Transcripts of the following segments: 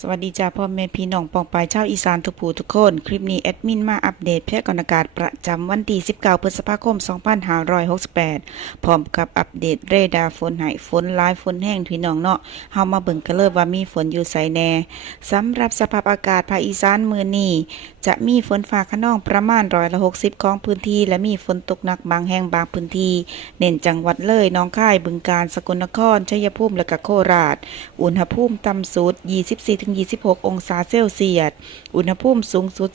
สวัสดีจ้าพ่อแม่พี่น้องปองปายชาวอีสานทุกผู้ทุกคนคลิปนี้แอดมินมาอัปเดตพยากรณ์อากาศประจำวันที่19พฤษภาคม2568พร้อมกับอัปเดตเรดาร์ฝนฝนร้ายฝนแห้งพี่น้องเนาะเฮามาเบิ่งกันเลยว่ามีฝนอยู่ไสแน่สำหรับสภาพอากาศภาคอีสานมื้อนี้จะมีฝนฟ้าคะนองประมาณ60%ของพื้นที่และมีฝนตกหนักบางแห่งบางพื้นที่เน้นจังหวัดเลยหนองคายบึงกาฬสกลนครชัยภูมิและก็โคราชอุณหภูมิต่ำสุด24-26 องศาเซลเซียสอุณหภูมิสูงสุด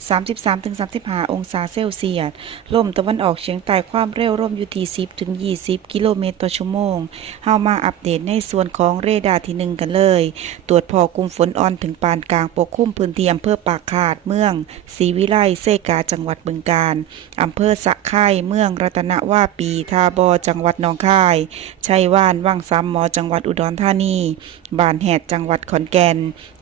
33-35 องศาเซลเซียสลมตะวันออกเฉียงใต้ความเร็วลมอยู่ที่10-20 กิโลเมตรต่อชั่วโมงเฮามาอัปเดตในส่วนของเรดาร์ที่1กันเลยตรวจพอกลุ่มฝนอ่อนถึงปานกลางปกคลุมพื้นที่อำเภอปากคาดเมืองศรีวิไลเซกาจังหวัดบึงกาฬอำเภอสะไคร่เมืองรัตนวาปีทาบอจังหวัดหนองคายชัยว่านวังสามหมอจังหวัดอุดรธานีบ้านแหดจังหวัดขอนแก่น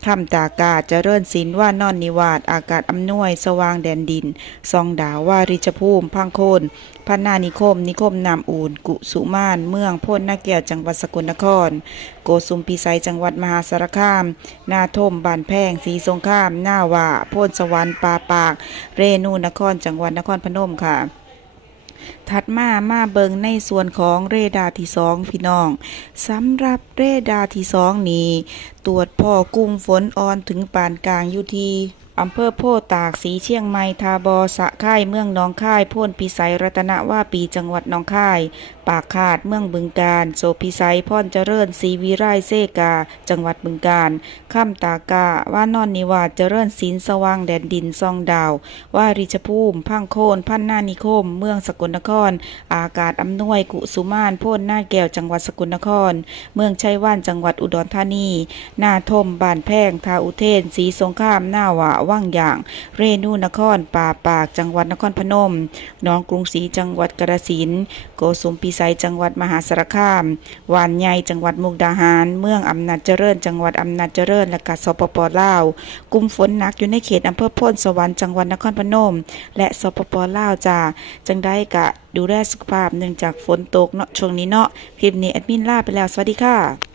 คำตากาเจริญศิลป์ว่านอนนิวาสอากาศอำนวยสว่างแดนดินซองดาวาริชภูมิพังโคนพันนานิคมนามอูนกุสุมานเมืองพ้นนาแก้วจังหวัดสกลนครโกสุมพิสัยจังหวัดมหาสารคามนาทมบ้านแพงศรีสงครามหน้าว่าพ้นสวรรค์ปาปากเรนูนครจังหวัดนครพนมค่ะถัดมาเบิงในส่วนของเรดาร์ที่2พี่น้องสำหรับเรดาร์ที่2นี้ตรวจพอกลุ่มฝนอ่อนถึงปานกลางอยู่ที่อำเภอโพธิ์ตากสีเชียงใหม่ทาบอสะไคร่เมืองหนองคายพ้นพิสัยรัตนวาปีจังหวัดหนองคายปากคาดเมืองบึงกาฬโสพิสัยพรเจริญศรีวิไลเซกาจังหวัดบึงกาฬค่ำตากาว่านอนนิวาสเจริญศิลป์สว่างแดนดินซองดาววาริชภูมิพังโคนพันนานิคมเมืองสกลนครอากาศอำนวยกุสุมานพ้นหน้าแก้วจังหวัดสกลนครเมืองชัยว่านจังหวัดอุดรธานีนาทมบ้านแพงทาอุเทนศรีสงครามหน้าหวาว่างอย่างเรนูนครป่าปากจังหวัดนครพนมหนองกรุงศรีจังหวัดกาฬสินธุ์โกสุมพิสัยจังหวัดมหาสารคามวานใหญ่จังหวัดมุกดาหารเมืองอำนาจเจริญจังหวัดอำนาจเจริญและก็สปปลาวกลุ่มฝนหนักอยู่ในเขตอำเภอโพนสวรรค์จังหวัดนครพนมและสปปลาวจ้าจังได้กะดูแลสุขภาพเนื่องจากฝนตกเนาะช่วงนี้เนาะคลิปนี้แอดมินลาไปแล้วสวัสดีค่ะ